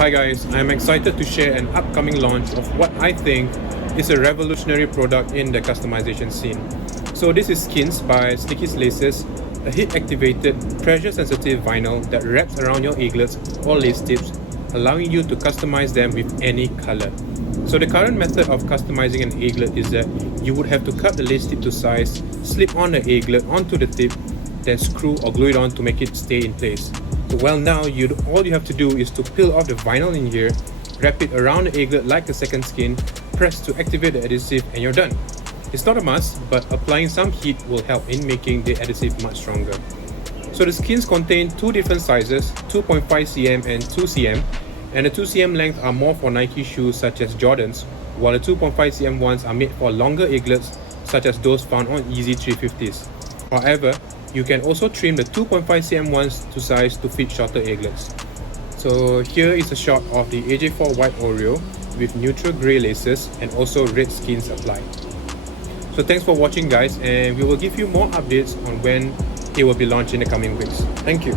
Hi guys, I am excited to share an upcoming launch of what I think is a revolutionary product in the customization scene. So this is SKINZ by Slickieslaces, a heat-activated, pressure-sensitive vinyl that wraps around your eaglets or lace tips, allowing you to customize them with any color. So the current method of customizing an eaglet is that you would have to cut the lace tip to size, slip on the eaglet onto the tip, then screw or glue it on to make it stay in place. So now all you have to do is to peel off the vinyl in here, wrap it around the eaglet like a second skin, press to activate the adhesive, and you're done. It's not a must, but applying some heat will help in making the adhesive much stronger. So the skins contain two different sizes, 2.5 cm and 2 cm, and the 2 cm length are more for Nike shoes such as Jordans, while the 2.5 cm ones are made for longer eaglets such as those found on Easy 350s. However, you can also trim the 2.5 cm ones to size to fit shorter eaglets. So here is a shot of the AJ4 white Oreo with neutral grey laces and also red skins applied. So thanks for watching guys, and we will give you more updates on when it will be launched in the coming weeks. Thank you.